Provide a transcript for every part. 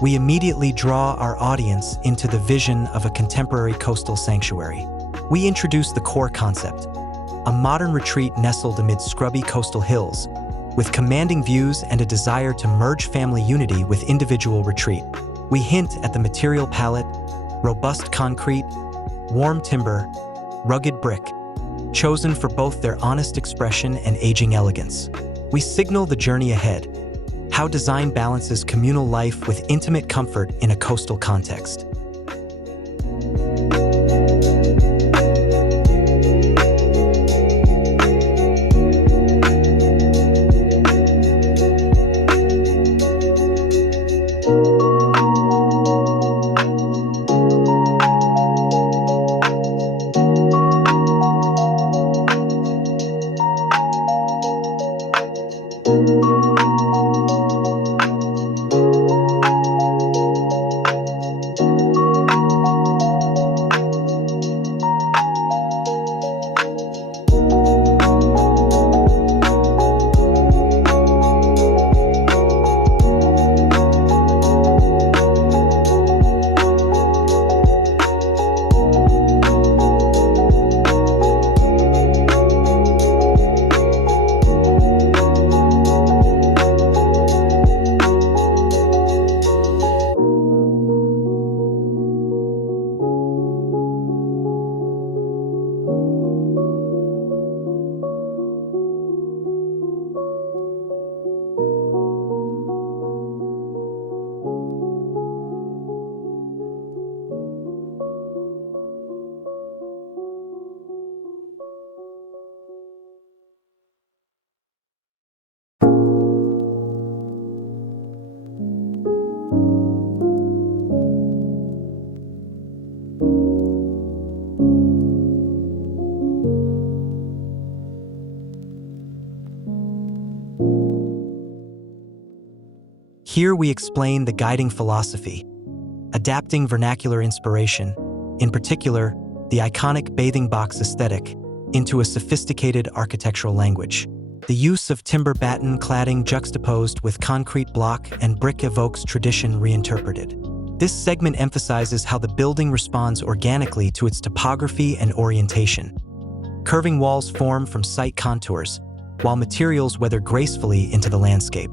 we immediately draw our audience into the vision of a contemporary coastal sanctuary. We introduce the core concept, a modern retreat nestled amid scrubby coastal hills, with commanding views and a desire to merge family unity with individual retreat. We hint at the material palette: robust concrete, warm timber, rugged brick, chosen for both their honest expression and aging elegance. We signal the journey ahead, how design balances communal life with intimate comfort in a coastal context. Here we explain the guiding philosophy, adapting vernacular inspiration, in particular, the iconic bathing box aesthetic, into a sophisticated architectural language. The use of timber batten cladding juxtaposed with concrete block and brick evokes tradition reinterpreted. This segment emphasizes how the building responds organically to its topography and orientation. Curving walls form from site contours, while materials weather gracefully into the landscape.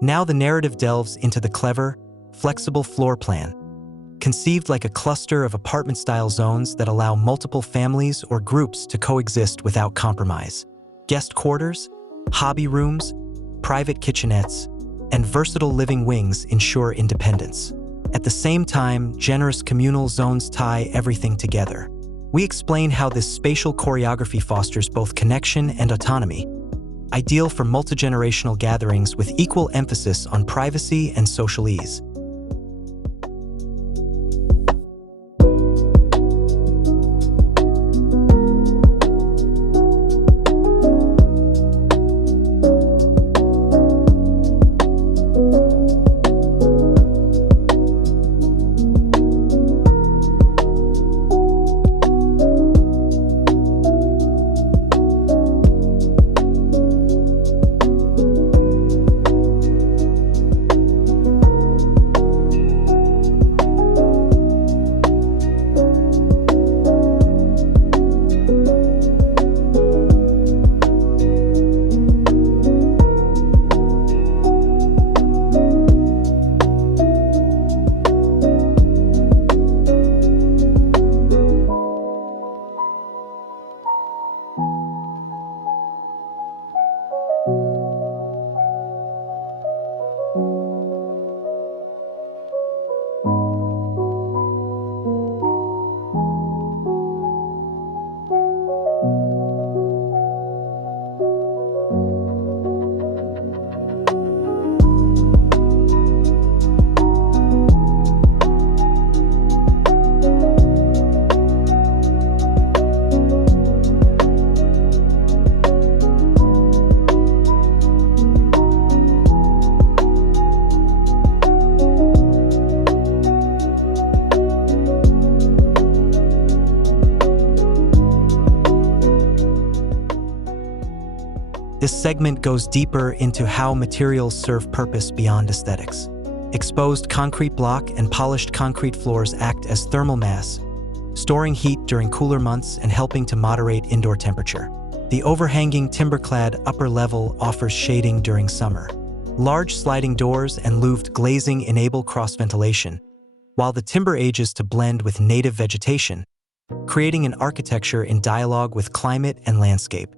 Now the narrative delves into the clever, flexible floor plan, conceived like a cluster of apartment-style zones that allow multiple families or groups to coexist without compromise. Guest quarters, hobby rooms, private kitchenettes, and versatile living wings ensure independence. At the same time, generous communal zones tie everything together. We explain how this spatial choreography fosters both connection and autonomy, ideal for multi-generational gatherings with equal emphasis on privacy and social ease. This segment goes deeper into how materials serve purpose beyond aesthetics. Exposed concrete block and polished concrete floors act as thermal mass, storing heat during cooler months and helping to moderate indoor temperature. The overhanging timber-clad upper level offers shading during summer. Large sliding doors and louved glazing enable cross-ventilation, while the timber ages to blend with native vegetation, creating an architecture in dialogue with climate and landscape.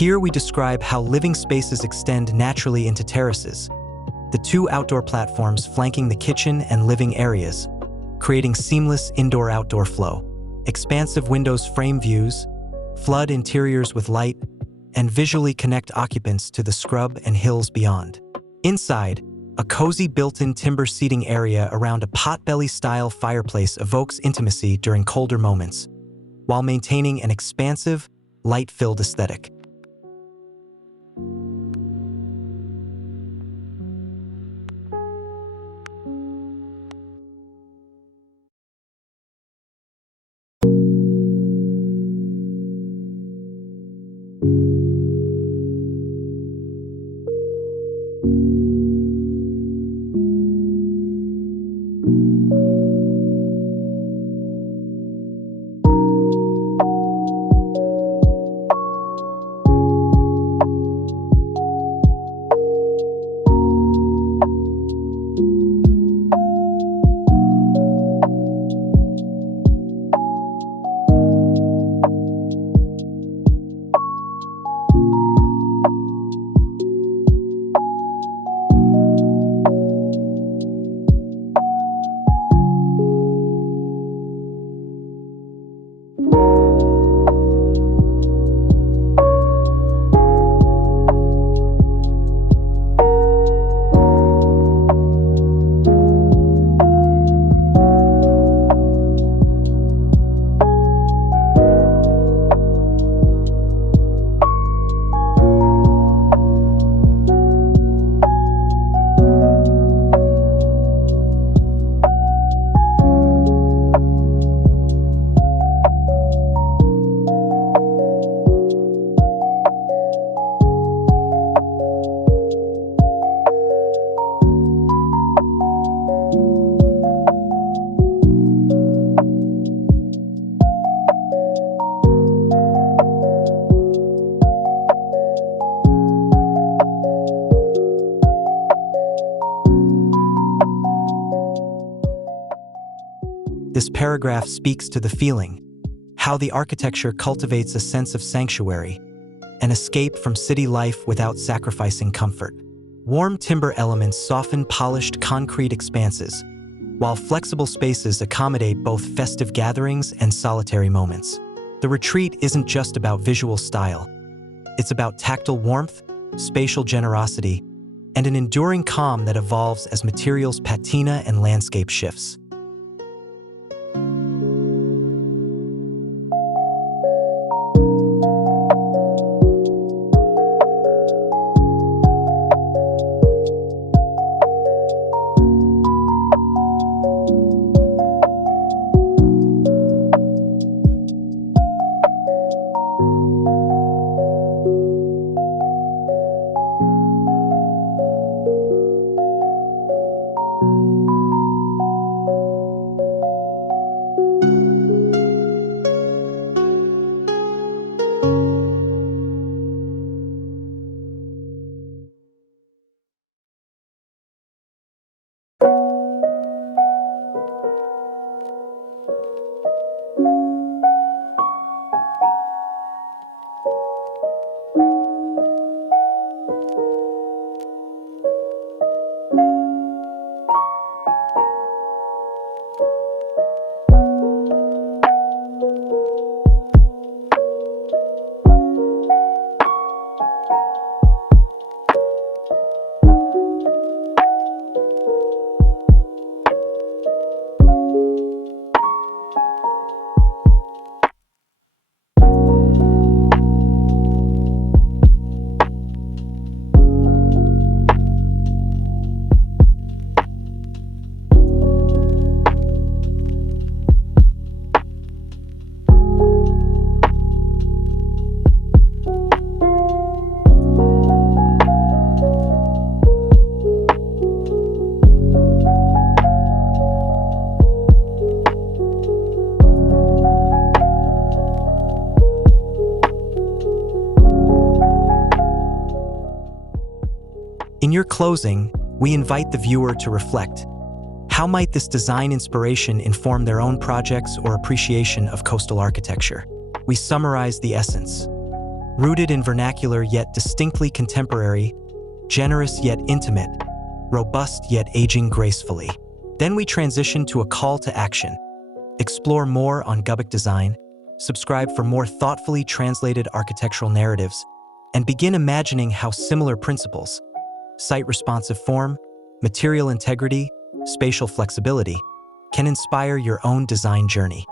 Here we describe how living spaces extend naturally into terraces, the two outdoor platforms flanking the kitchen and living areas, creating seamless indoor-outdoor flow. Expansive windows frame views, flood interiors with light, and visually connect occupants to the scrub and hills beyond. Inside, a cozy built-in timber seating area around a potbelly-style fireplace evokes intimacy during colder moments, while maintaining an expansive, light-filled aesthetic. This paragraph speaks to the feeling, how the architecture cultivates a sense of sanctuary, an escape from city life without sacrificing comfort. Warm timber elements soften polished concrete expanses, while flexible spaces accommodate both festive gatherings and solitary moments. The retreat isn't just about visual style. It's about tactile warmth, spatial generosity, and an enduring calm that evolves as materials patina and landscape shifts. In your closing, we invite the viewer to reflect. How might this design inspiration inform their own projects or appreciation of coastal architecture? We summarize the essence. Rooted in vernacular yet distinctly contemporary, generous yet intimate, robust yet aging gracefully. Then we transition to a call to action. Explore more on Gubic design, subscribe for more thoughtfully translated architectural narratives, and begin imagining how similar principles, site-responsive form, material integrity, spatial flexibility, can inspire your own design journey.